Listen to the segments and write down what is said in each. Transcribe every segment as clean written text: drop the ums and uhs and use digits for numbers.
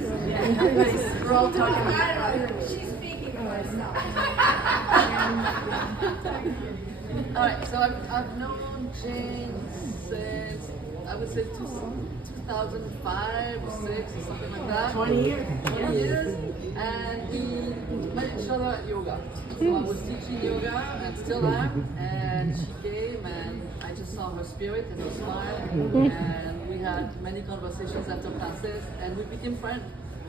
Yes. We're all talking about it. She's speaking for herself. All right, so I've known Jane since, I would say 2005 or 6 or something like that. 20 years. 20 years. And we met each other at yoga. So I was teaching yoga and still am. And she came and I just saw her spirit and her smile. And we had many conversations after classes and we became friends.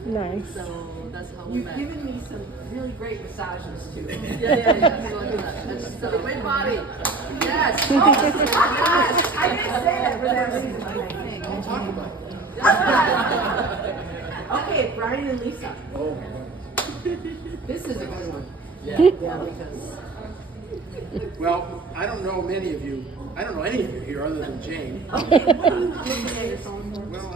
Nice. So that's how we You've met. given me some really great massages too. Yeah. So I do that. I just great body. Yes. I didn't say that for that reason, I think. I'll talk about it. Okay, Brian and Lisa. Oh, This is a good one. yeah. Yeah, because Well, I don't know many of you. I don't know any of you here other than Jane. what are you looking at your phone for? Well,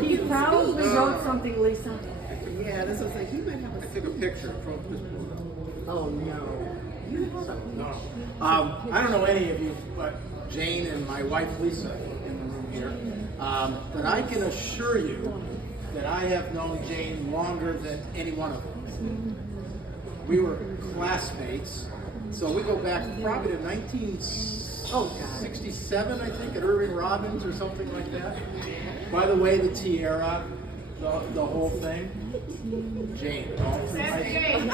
He probably wrote something, Lisa. Yeah, that's what I'm saying. He might have I took a picture from this book. Oh no. You have something. No. I don't know any of you, but Jane and my wife Lisa in the room here. But I can assure you that I have known Jane longer than any one of them. We were classmates, so we go back probably to 1967, I think, at Irving Robbins or something like that. By the way, the tiara, the whole thing. Jane, all through high school.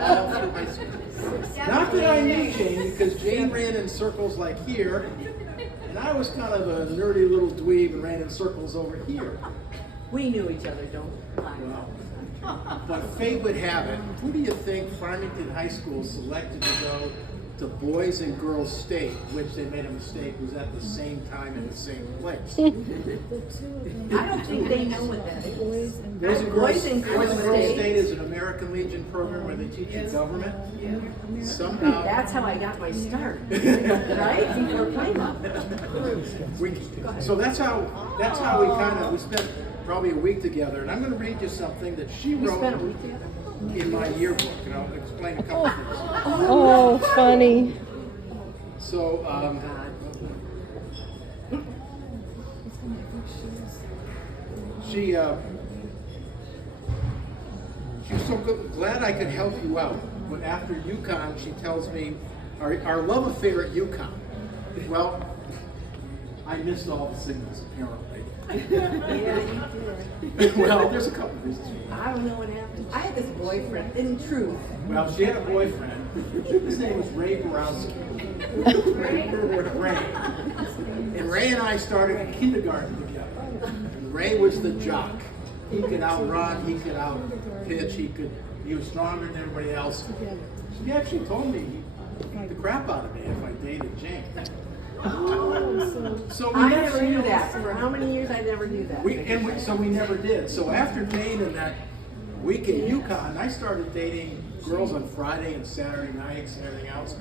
All through high school. Not that I knew Jane, because Jane ran in circles like here, and I was kind of a nerdy little dweeb and ran in circles over here. We knew each other, don't lie. Well, but fate would have it. Who do you think Farmington High School selected to go to Boys and Girls State, which they made a mistake, was at the same time in the same place? I don't think they know what that is. Boys and Girls Boys and Girls State. State is an American Legion program where they teach you government. Somehow, That's how I got my start, right? Before Plymouth. so that's how we spent probably a week together. And I'm going to read you something that she We wrote spent a week together. in my yearbook, and I'll explain a couple things. Oh, funny. So, God. she was so glad I could help you out. But after UConn, she tells me our love affair at UConn. Well, I missed all the signals apparently. Yeah, you did. Well, there's a couple of reasons. I don't know what happened. I had this boyfriend, in truth. Well, she had a boyfriend. His name was Ray Borowski. Ray. And Ray and I started in kindergarten together. And Ray was the jock. He could outrun, he could out-pitch, he was stronger than everybody else. She actually told me he'd beat the crap out of me if I dated Jane. So we I never knew that. For how many years I never knew that. So we never did. So after Jane and that week at UConn, I started dating girls on Friday and Saturday nights and everything else.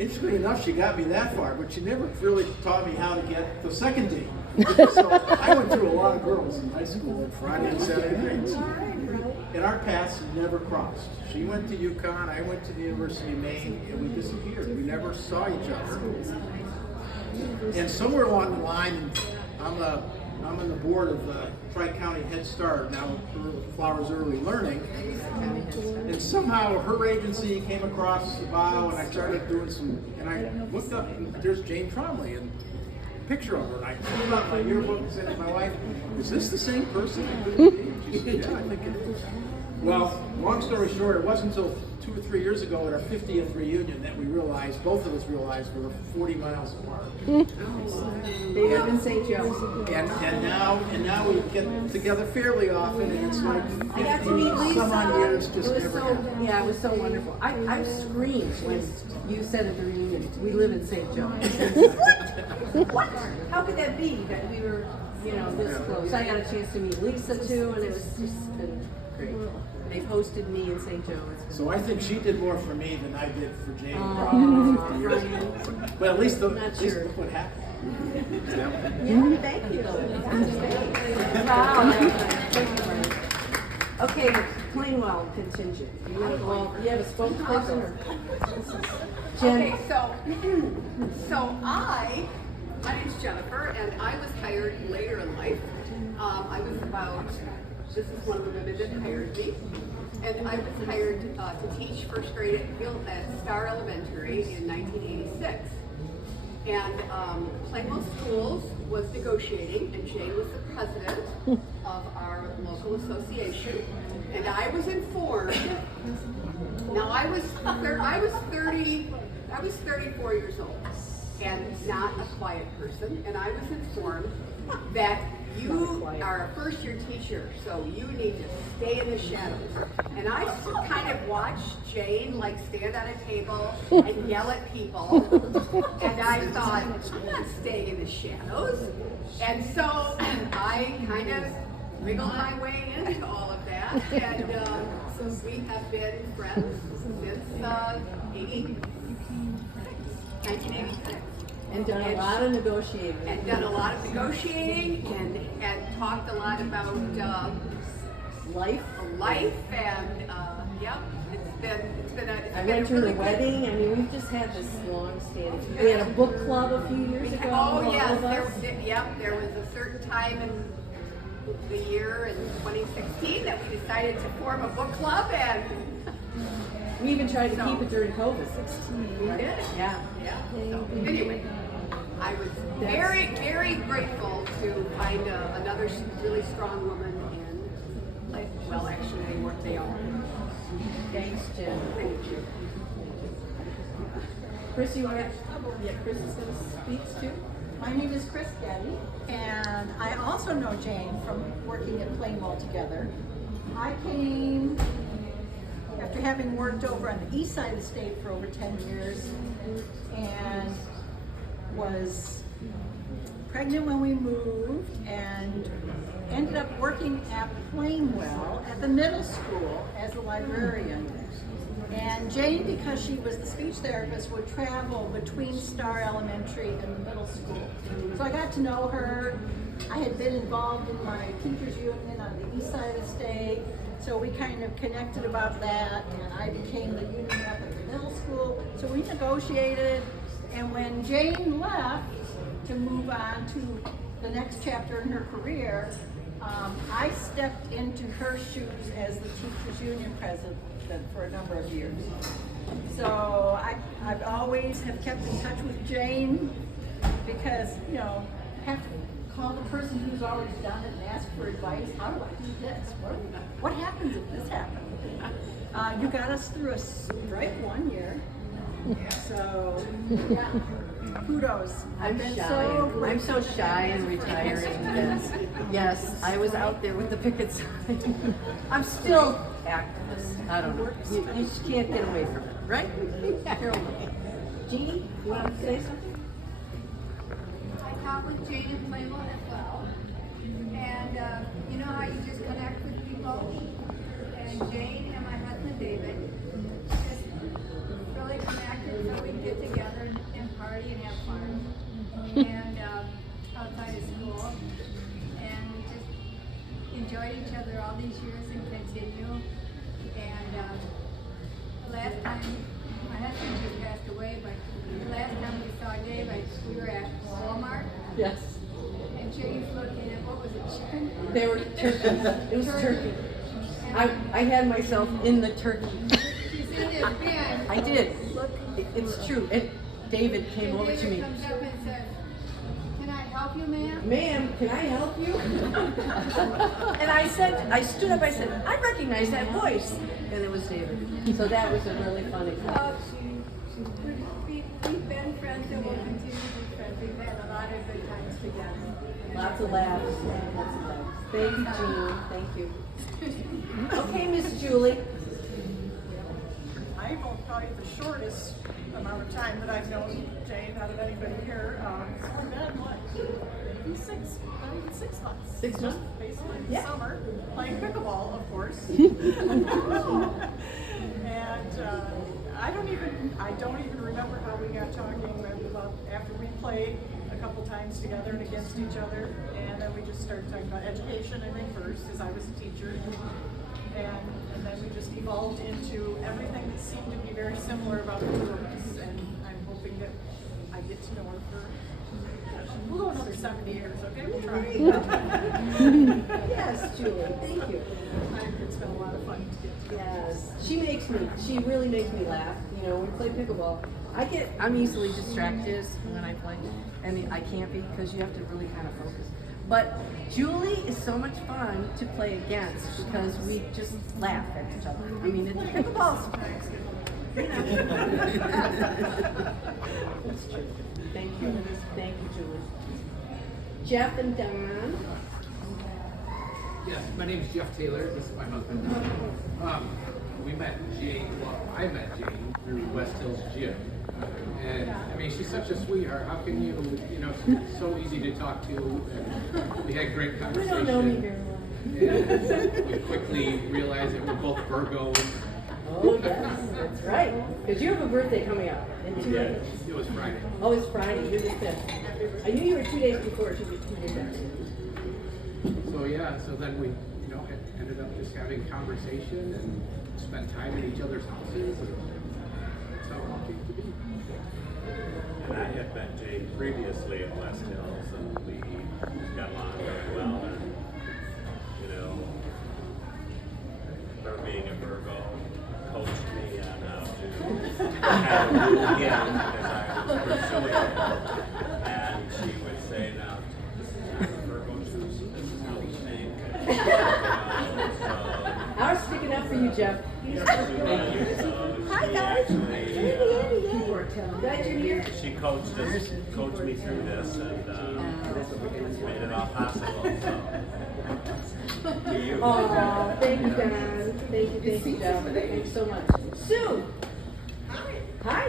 Interestingly enough, she got me that far, but she never really taught me how to get the second date. So I went through a lot of girls in high school on Friday and Saturday nights. And our paths never crossed. She went to UConn, I went to the University of Maine, and we disappeared. We never saw each other. And somewhere along the line, I'm on the board of the Tri-County Head Start, now Flowers Early Learning. And somehow her agency came across the bow, and I started doing and I looked up, and there's Jane Tromley, and a picture of her, and I pulled out my yearbook and said to my wife, "Is this the same person?" She said, "Yeah, I think it is." Well, long story short, it wasn't until 2 or 3 years ago at our 50th reunion that we realized, both of us realized, we were 40 miles apart. They live in St. Joe. And now we get together fairly often, and it's like I got to meet 50 Lisa. some odd years just It was never so, happened. yeah, it was so wonderful. I screamed when you said at the reunion, we live in St. Joe. What? How could that be that we were, this close? I got a chance to meet Lisa too, and it was just been great. They've hosted me in St. Joe. It's been So I think she did more for me than I did for Jane. Aw, 50 years ago. But at least sure. what happened. Yeah, thank you. Wow. Okay, Plainwell contingent. You have a spokesperson or? Jen? Okay, so I My name's Jennifer, and I was hired later in life. I was about, this is one of the women that hired me. And I was hired to teach first grade at Star Elementary in 1986. And Plainville Schools was negotiating, and Jane was the president of our local association. And I was informed. Now I was 34 years old, and not a quiet person. And I was informed that you are a first-year teacher, so you need to stay in the shadows. And I kind of watched Jane like stand on a table and yell at people, and I thought, I'm not staying in the shadows. And so I kind of wiggled my way into all of that, and so we have been friends since 1986. And done a lot of negotiating. And done a lot of negotiating and talked a lot about Life. life and yep, it's been I a went to really the wedding. I mean, we've just had this long standing. We had a book club a few years ago. Oh all yes, of us. there was a certain time in the year in 2016 that we decided to form a book club, and We even tried to So- keep it during COVID. we did. Yeah. Yeah. So anyway, I was very, very grateful to find another really strong woman in life. Well, actually, they are. Thanks, Jen. Thank you. Chris, you want to? Yeah, Chris is going to speak too. My name is Chris Getty, and I also know Jane from working at Plainwell together. I came after having worked over on the east side of the state for over 10 years, and was pregnant when we moved, and ended up working at Plainwell at the middle school as a librarian. And Jane, because she was the speech therapist, would travel between Star Elementary and the middle school. So I got to know her. I had been involved in my teachers union on the east side of the state, so we kind of connected about that, and I became the union rep at the middle school. So we negotiated, and when Jane left to move on to the next chapter in her career, I stepped into her shoes as the teachers union president for a number of years. So I've always have kept in touch with Jane, because, you know, you have to call the person who's already done it and ask for advice. How do I do this? What happens if this happens? You got us through a strike one year. So, yeah, kudos. I'm so shy and retiring. Yes, I was out there with the picket sign. I'm still activist. I don't know. You just can't get away from it, right? Jeannie, you want to say something? I talk with Jane and Plainville as well. And you know how you just connect with people? And Jane and my husband David just really connected, so we can get together and party and have fun. And outside of school. And we just enjoyed each other all these years and continue. And the last time, my husband just passed away, but the last time we saw Dave, we were at Walmart. Yes. And Jane's looking at, what was it, chicken? They were turkeys. It was turkey. I had myself in the turkey. She's in this bin. I did. It's true. And David came over to me. David comes up and says, "Can I help you, ma'am?" Ma'am, can I help you? And I stood up, I said, I recognize that voice. And it was David. So that was a really funny Oh, time. we've been friends and we'll continue to be friends. We've had a lot of good times together. Lots of laughs. Lots of laughs. Thank you, Jean. Thank you. Okay, Miss Julie. I will probably the shortest amount of time that I've known Jane out of anybody here. It's only been what? Maybe 6 months. 6 months? Basically, Yeah. summer, playing pickleball, of course. And I don't even remember how we got talking about after we played a couple times together and against each other, and then we just started talking about education, I think, first, because I was a teacher. And then we just evolved into everything that seemed to be very similar about the two of us, and I'm hoping that I get to know her for, We'll go another 70 years, okay? We'll try. Yes, Julie, thank you. It's been a lot of fun to get together. Yes, she really makes me laugh. You know, when we play pickleball, I'm easily distracted when I play. I mean, I can't be because you have to really kind of focus. But Julie is so much fun to play against because we just laugh at each other. I mean, it's pickleball. You know. That's true. Thank you, Julie. Jeff and Don. Yes, my name is Jeff Taylor. This is my husband. We met Jane. Well, I met Jane through West Hills Gym, and I mean, she's such a sweetheart. How can you know, she's so easy to talk to. And we had great You conversation. don't know me very well. And we quickly realized that we're both Virgos. Oh, yes, that's right. Because you have a birthday coming up in 2 days. It was Friday. Oh, it's Friday. You're the 5th. I knew you were 2 days before. It should be 2 days after. So yeah, so then we, you know, ended up just having conversation and spent time at each other's houses, and that's how it all came to be. And I had met Jane previously at West Hills, and we got along very well. And you know, her being a Virgo coached me on how to kind of move in as I was pursuing it. And she would say, "Now, this is not a Virgo truth. This is how we think." I was sticking up for you, Jeff. Hi, guys. Glad you're here. She coached me through this, and made it all possible. So, to you. Oh, thank you, guys. Thank you, Jeff. Thank you so much. Sue. Hi.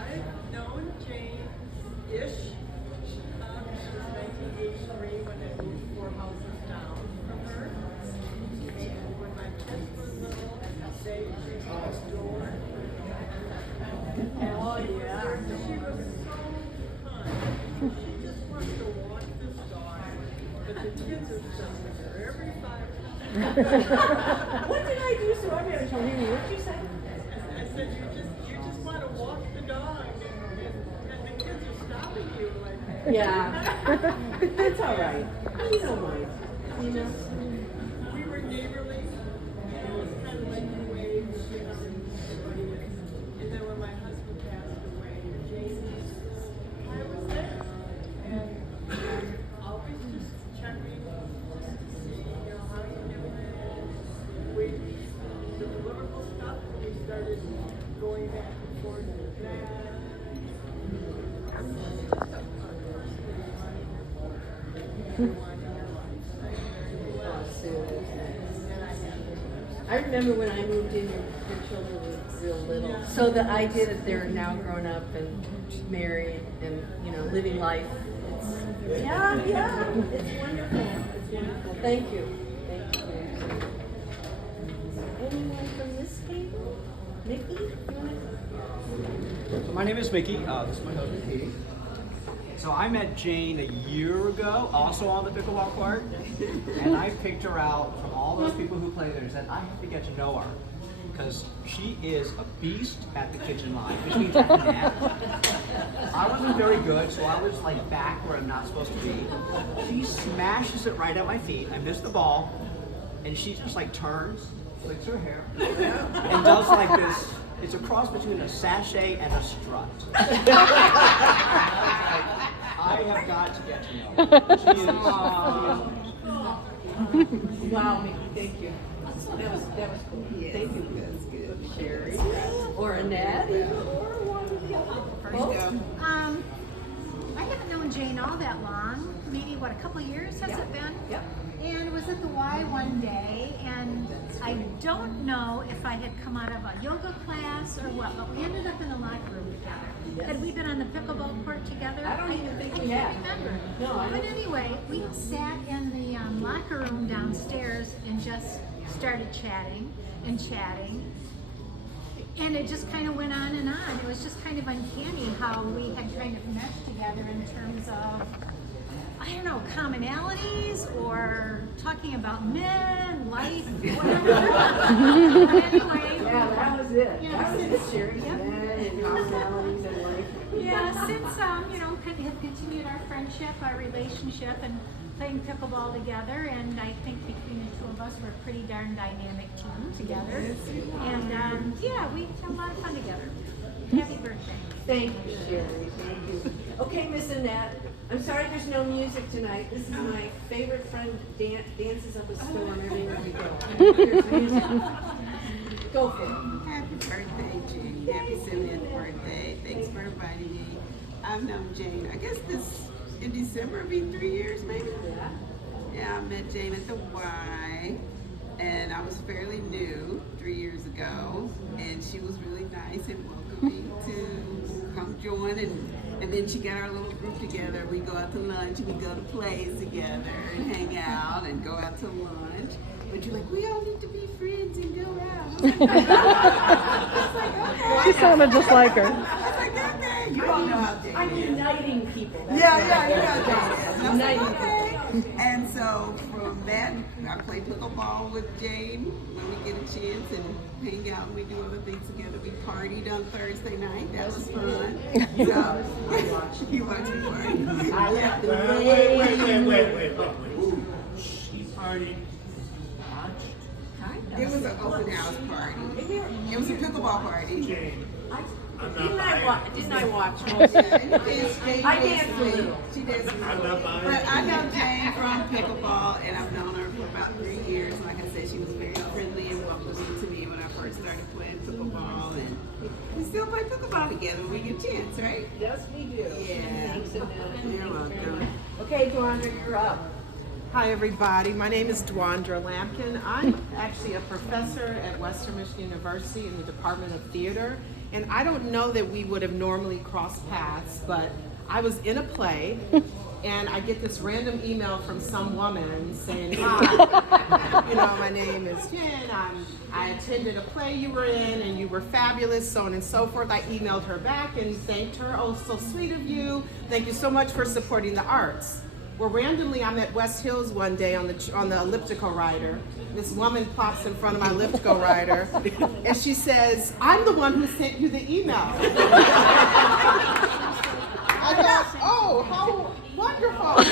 I've known Jane-ish. She was 1983 when I moved 4 houses down from her. And when my kids were little, I stayed next door. Oh yeah. She was so kind. She just wanted to walk this dog. But the kids are just her every 5 minutes. What did I do so I'm going to tell you? What did you say? I said, you just want to walk the dog, and the kids are stopping you like that. Yeah. That's all right. You don't mind. You know? We were neighborly, and it was kind of like the way we got in. And then when my husband passed away, Jane, I was there, and always just checking just to see, you know, how you doing. We the political stuff, we started going back and forth with that. I remember when I moved in, your children were real little. So the idea that they're now grown up and married and, you know, living life. Yeah, it's wonderful. It's wonderful. Thank you. Thank you. Anyone from this table? Mickey? You wanna- So my name is Mickey. This is my husband, Katie. So I met Jane a year ago, also on the pickleball court, and I picked her out from all those people who play there and said, I have to get to know her, because she is a beast at the kitchen line, which means at the net. I wasn't very good, so I was like back where I'm not supposed to be. She smashes it right at my feet. I miss the ball, and she just like turns, flicks her hair, and does like this. It's a cross between a sachet and a strut. I have got to get to know her. She is Wow, Mickey, thank you. That was cool. Thank you. That's good. Sherry. Or Annette. Or one of the other. I haven't known Jane all that long. Maybe, what, a couple years has it been? Yep. And was at the Y one day, and I don't know if I had come out of a yoga class or what, but we ended up in the locker room together. Yes. Had we been on the pickleball court together? I don't even think we can't had. remember. No, I But don't. anyway, we sat in the locker room downstairs and just started chatting and chatting. And it just kind of went on and on. It was just kind of uncanny how we had kind of meshed together in terms of, I don't know, commonalities or talking about men, life, whatever. But anyway. Yeah, that was it. Yeah, That was it, Sherry. Yep. Men and commonalities and life. Yeah, since have continued our friendship, our relationship, and playing pickleball together, and I think between the two of us, we're a pretty darn dynamic team together. And yeah, we have a lot of fun together. Happy birthday. Thank you, Sherry. Thank you. Okay, Miss Annette. I'm sorry there's no music tonight. This is my favorite friend dances up a storm everywhere we go. There's music. Go for it. Happy birthday, Jane. Happy 70th birthday. Thanks for inviting me. I've known Jane, I guess in December, it'll be 3 years maybe? Yeah, I met Jane at the Y, and I was fairly new 3 years ago, and she was really nice and welcoming to come join, and then she got our little group together. We go out to lunch, we go to plays together and hang out and go out to lunch. But you're like, we all need to be friends and go out. I was like, okay. She sounded just like her. I was like, okay. You all know how Jane I'm is. uniting people. You know Jane. And I was like, okay. And so from that, I play pickleball with Jane when we get a chance and hang out and we do other things together. We partied on Thursday night. That was fun. So, you watch me party. I like the way. Wait. Ooh, she partied. It was an open house party. It was a pickleball party. Jane, I'm not Didn't I watch most of Yeah, it? I danced a little. She danced a I'm little. not buying But I know Jane from pickleball, and I've known her for about 3 years. Like I said, she was very friendly and welcoming to me when I first started playing pickleball, and we still play pickleball together when we get a chance, right? Yes, we do. Yeah. Thanks, Annette. You're welcome. Okay, Dwanda, you're up. Hi everybody, my name is Dwandra Lampkin. I'm actually a professor at Western Michigan University in the Department of Theater, and I don't know that we would have normally crossed paths, but I was in a play and I get this random email from some woman saying, hi, my name is Jen, I attended a play you were in and you were fabulous, so on and so forth. I emailed her back and thanked her, oh so sweet of you, thank you so much for supporting the arts. Well, randomly, I'm at West Hills one day on the elliptical rider. This woman pops in front of my elliptical rider, and she says, "I'm the one who sent you the email." I thought, "Oh, how wonderful!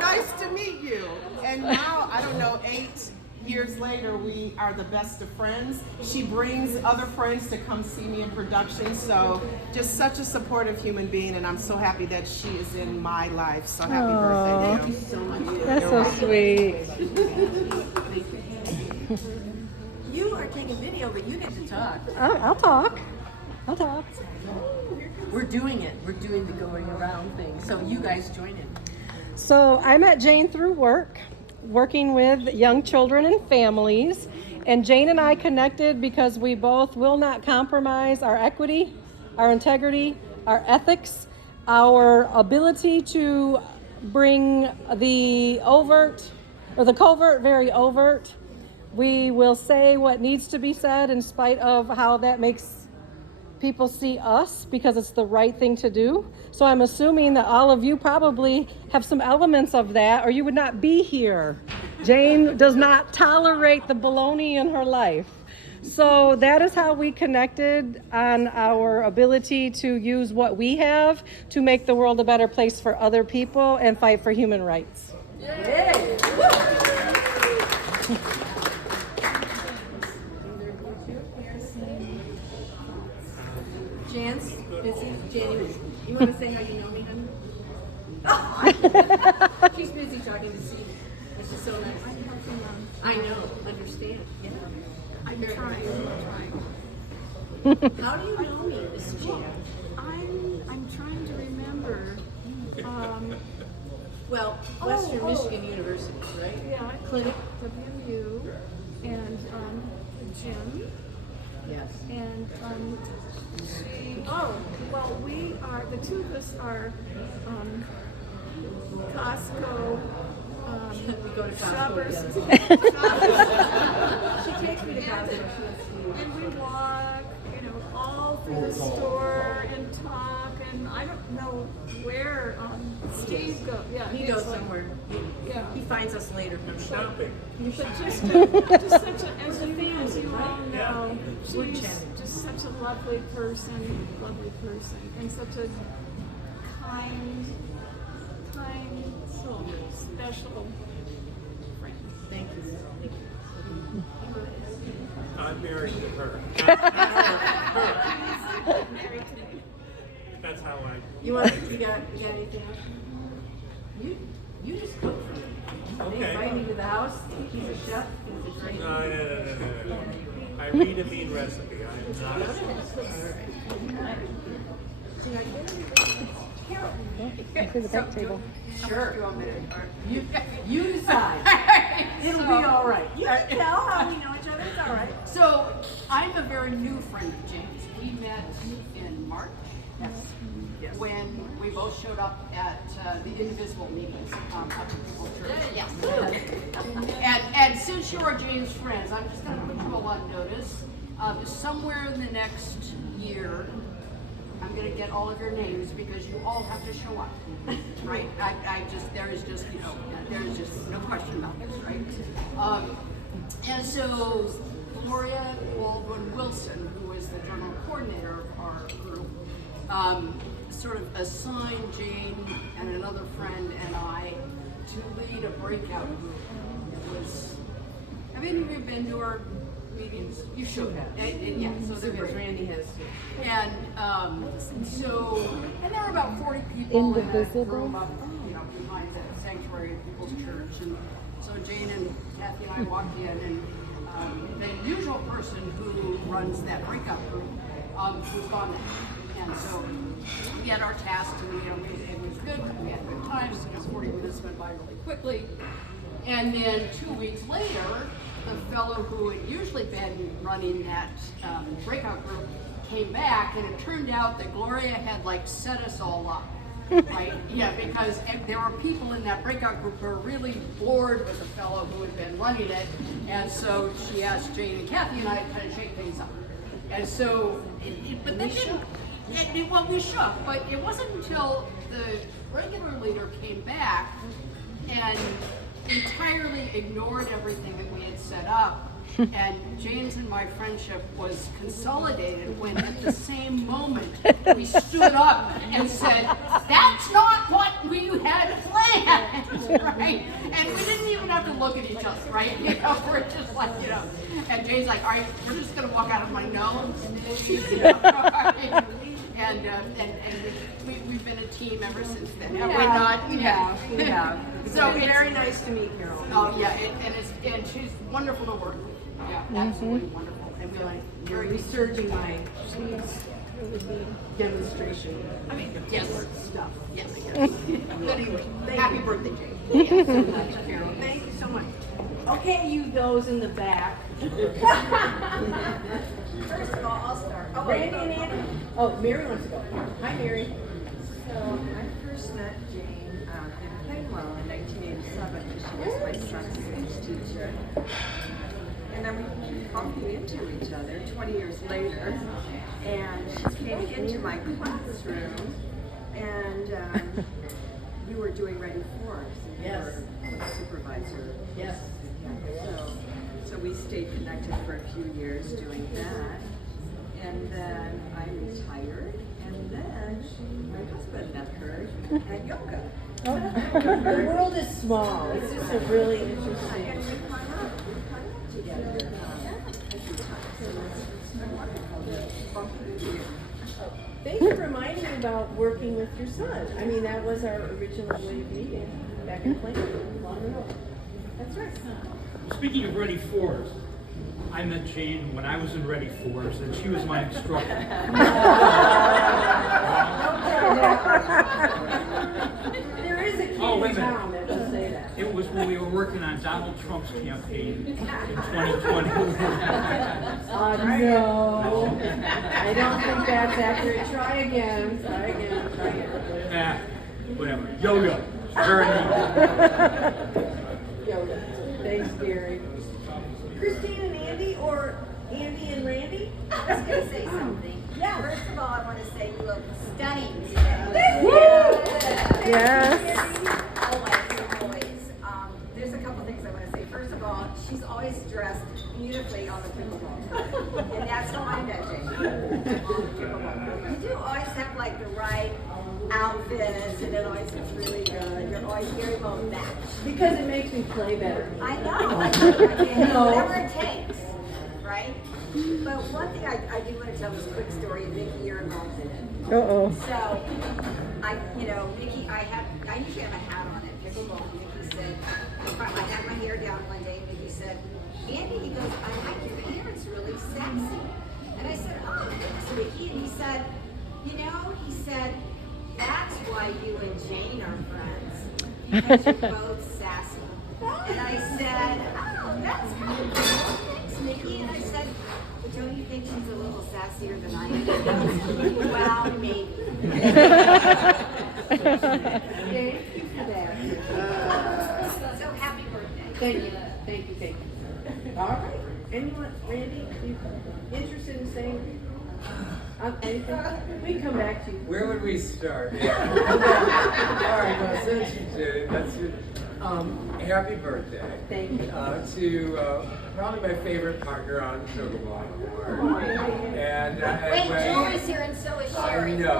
Nice to meet you." And now, I don't know, 8 years later, we are the best of friends. She brings other friends to come see me in production, so just such a supportive human being, and I'm so happy that she is in my life. So happy birthday, Thank you so much. That's so sweet. You are taking video, but you get to talk. I'll talk. I'll talk. We're doing it. We're doing the going around thing. So you guys join in. So I met Jane through work, working with young children and families. And Jane and I connected because we both will not compromise our equity, our integrity, our ethics, our ability to bring the overt or the covert very overt. We will say what needs to be said in spite of how that makes people see us, because it's the right thing to do. So I'm assuming that all of you probably have some elements of that, or you would not be here. Jane does not tolerate the baloney in her life. So that is how we connected on our ability to use what we have to make the world a better place for other people and fight for human rights. Yay! Jan's busy. Jenny, you want to say how you know me, honey? She's busy talking to Steve. This is so nice. I know. Understand. Yeah. I'm trying. How do you know me, Miss Jan? I'm trying to remember. Well, Western Michigan University, right? Yeah, Clinic. WMU and Jim. Yes. And we are, the two of us are Costco. We go to Costco shoppers. She takes me to Costco. And we walk, all through the store and talk, and I don't know where Steve goes. Yeah, He goes somewhere. Yeah. He finds us later. I'm But just such a, as you all know, We're she's chatting. just such a lovely person, and such a kind, so special friend. Thank you. I'm married to her. Married today. That's how I. You got anything else? You just cook for me. They Okay. invite me to the house. He's a chef. He's a great. No. I read a mean recipe. I'm not a To the back table. Sure. You decide. It'll be all right. You can tell how we know each other. It's all right. So I'm a very new friend of James. We met in March. Yes. When we both showed up at the Invisible meetings up at People's Church. Yes. And since you are James' friends, I'm just going to put you all on notice. Somewhere in the next year, I'm going to get all of your names because you all have to show up, right? There is just no question about this, right? And so Gloria Baldwin Wilson, who is the general coordinator of our group, sort of assigned Jane and another friend and I to lead a breakout group. It was, have any of you been to our meetings? You should have. And yeah, so there was Randy has to. and and there were about 40 people in a room up, behind the sanctuary of People's Church. And so Jane and Kathy and I walked in, and the usual person who runs that breakout group was gone now. And so we had our tasks, and it was good. We had good times. 40 minutes went by really quickly. And then 2 weeks later, the fellow who had usually been running that breakout group came back, and it turned out that Gloria had set us all up, right? Yeah, because there were people in that breakout group who were really bored with the fellow who had been running it, and so she asked Jane and Kathy and I to kind of shake things up. And so, but then we shook, but it wasn't until the regular leader came back and entirely ignored everything that we had set up, and Jane's and my friendship was consolidated when at the same moment we stood up and said, that's not what we had planned, right? And we didn't even have to look at each other, right? We're just and Jane's like, all right, we're just gonna walk out of my nose, right? And we've been a team ever since then. Have we not? Yeah. So It's very nice to meet Carol. Oh yeah, and she's wonderful to work with. Yeah, absolutely wonderful. And we You're resurging my demonstration. yes, Stuff. yes. But anyway, happy birthday, Jane. Thank you so much, Carol. Thank you so much. Okay, you those in the back. First of all, I'll start. Randy and Andy. Oh, Mary wants to go. Hi, Mary. So I first met Jane in Plainwell in 1987 because she was my son's speech teacher. And then we bumped into each other 20 years later. And she came into my classroom, and you were doing Ready for Us. And you were a supervisor. Yes. So we stayed connected for a few years doing that. And then I retired, and then my husband met her at yoga. The world is small. It's just a really interesting. And we hung out together a few times. So it's been wonderful to bump into you. Thanks for reminding me about working with your son. I mean, that was our original way of meeting back in Plainville, long ago. That's right. Speaking of Ready Fours, I met Jane when I was in Ready Fours, and she was my instructor. There is a kid in town that will say that. It was when we were working on Donald Trump's campaign in 2020. No. I don't think that's accurate. Try again. Nah, whatever. Yoga. Very neat. Yoga. Thanks, Gary. Christine and Andy, or Andy and Randy? I was going to say something. Yeah. First of all, I want to say you look stunning today. Yes. Always. There's a couple things I want to say. First of all, she's always dressed beautifully on the pickleball court. And that's how I met Jane. On the pickleball court. You do always have like the right outfits, and it always looks really good. You're always very well matched. Because it makes me play better. I know. Whatever it takes, right? But one thing I do want to tell this quick story, and Nikki, you're involved in it. Uh-oh. So, Nikki, I usually have a hat on at pickleball. And Nikki said, I had my hair down one day, and Nikki said, Andy, he goes, I like your hair, it's really sexy. And I said, oh, thanks, Nikki. And he said, that's why you and Jane are friends. Because you're both sassy. And I said, oh, that's really cool. Thanks, Nikki. And I said, but don't you think she's a little sassier than I am? He goes, well, maybe. Thank you for that. So happy birthday. Thank you. Thank you. Thank you. All right. Anyone, Randy, you interested in saying anything? We can come back to you. Where would we start? Yeah. All right, well, since you did it, let's do happy birthday. Thank you. To probably my favorite partner on the pickleball court. And Wait, Joe is here and so is Sherry. I know.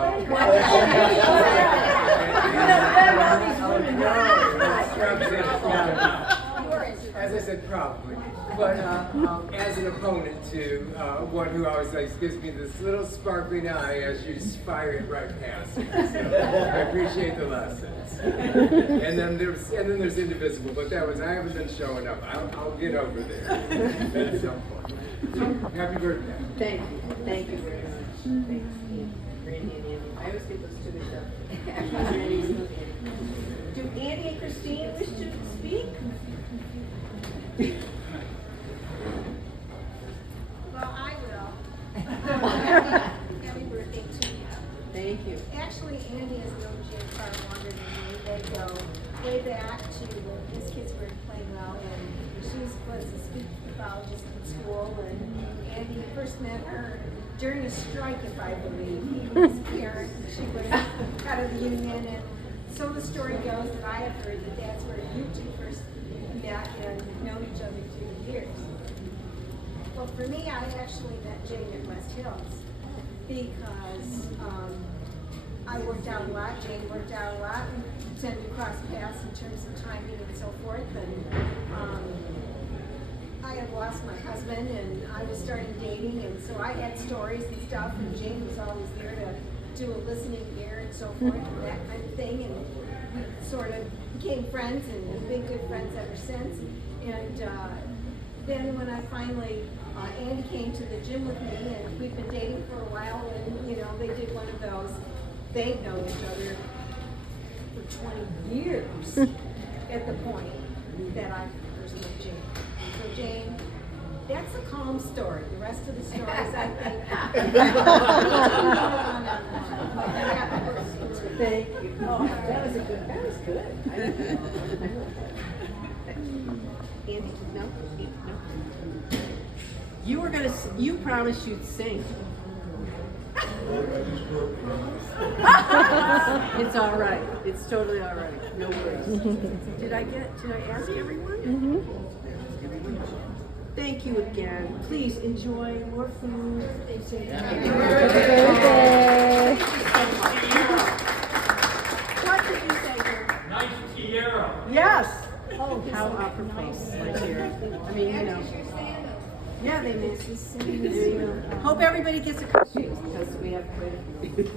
As I said, probably. But as an opponent to one who always gives me this little sparkling eye as you fire it right past me. So I appreciate the lessons. And then there's Indivisible, but I haven't been showing up. I'll get over there at some point. Happy birthday. Thank you. Thank you very much. Thanks. Randy and Andy. I always get those two mixed up. Do Andy and Christine wish to speak? Well, I will. Happy birthday to you. Thank you. Actually, Andy has known Jim far longer than me. They go way back to when his kids were playing well, and she was a speech pathologist in school, and Andy first met her during a strike, if I believe. He was his parent, and she was out of the union, and so the story goes that I have heard that that's where you two first met and known each other through the years. Well, for me, I actually met Jane at West Hills because I worked out a lot, Jane worked out a lot, and tended to cross paths in terms of timing and so forth. And I had lost my husband, and I was starting dating, and so I had stories and stuff, and Jane was always there to do a listening ear and so forth, and that kind of thing. And we sort of became friends, and have been good friends ever since. And then when I finally, Andy came to the gym with me, and we've been dating for a while, and they did one of those, they've known each other for 20 years at the point that I first met Jane. So Jane, that's a calm story. The rest of the stories, I think. Thank you. Oh, that was good. I didn't know. Andy, no? You promised you'd sing. It's all right. It's totally all right. No worries. Did I ask everyone? Mm-hmm. Thank you again. Please enjoy more food. Happy birthday. What did you say, girl? Nice tiara. Yes. Oh, how apropos, my dear. I mean, Yeah, they miss. Hope everybody gets a cookie because we have quite a few.